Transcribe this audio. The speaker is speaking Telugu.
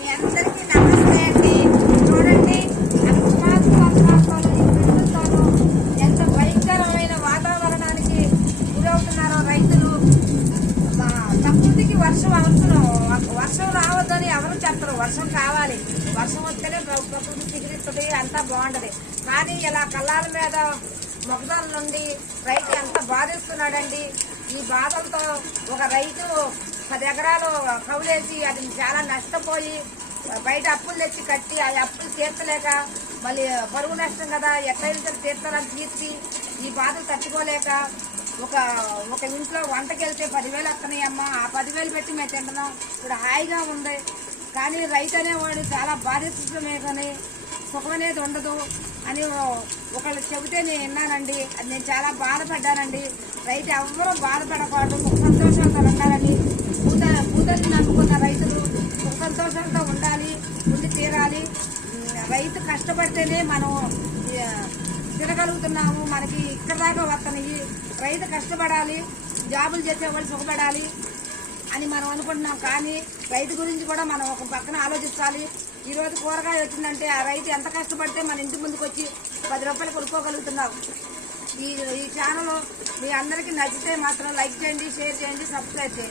మీ అందరికీ నమస్తే అండి. చూడండి ఎంత భయంకరమైన వాతావరణానికి గురవుతున్నారో రైతులు. ప్రకృతికి వర్షం అవసరం, వర్షం రావద్దని ఎవరు చెప్పరు. వర్షం కావాలి, వర్షం వస్తేనే ప్రకృతి చిగురిస్తుంది, అంతా బాగుంటది. కానీ ఇలా కళ్ళాల మీద మొగదాల నుండి రైతు ఎంత బాధిస్తున్నాడండి. ఈ బాధలతో ఒక రైతు 10 ఎకరాలు కౌలేసి అది చాలా నష్టపోయి బయట అప్పులు తెచ్చి కట్టి ఆ అప్పులు తీర్చలేక మళ్ళీ బరువు నష్టం కదా, ఎట్లయితే తీర్చాలని తీర్చి ఈ బాధలు తట్టుకోలేక ఒక ఇంట్లో వంటకి వెళ్తే 10,000 వస్తున్నాయమ్మా, ఆ 10,000 పెట్టి మేము తింటున్నాం, ఇప్పుడు హాయిగా ఉంది. కానీ రైతు అనేవాడు చాలా బాధితుమే, కానీ సుఖం అనేది ఉండదు అని ఒకళ్ళు చెబితే నేను విన్నానండి. అది నేను చాలా బాధపడ్డానండి. రైతు ఎవ్వరూ బాధపడకూడదు, సుఖ సంతోషాలతో ఉండాలని. పూతల్ని నమ్ముకున్న రైతులు సుఖ సంతోషాలతో ఉండాలి, ఉండి తీరాలి. రైతు కష్టపడితేనే మనం తినగలుగుతున్నాము, మనకి ఇక్కడ దాకా వస్తున్నాయి. రైతు కష్టపడాలి, జాబులు చేసేవాళ్ళు సుఖపడాలి అని మనం అనుకుంటున్నాం. కానీ రైతు గురించి కూడా మనం ఒక పక్కన ఆలోచించాలి. ఈరోజు కూరగాయ వచ్చిందంటే ఆ రైతు ఎంత కష్టపడితే మన ఇంటి ముందుకు వచ్చి 10 రూపాయలు కొనుక్కోగలుగుతున్నాం. ఈ ఛానల్ మీ అందరికీ నచ్చితే మాత్రం లైక్ చేయండి, షేర్ చేయండి, సబ్స్క్రైబ్ చేయండి.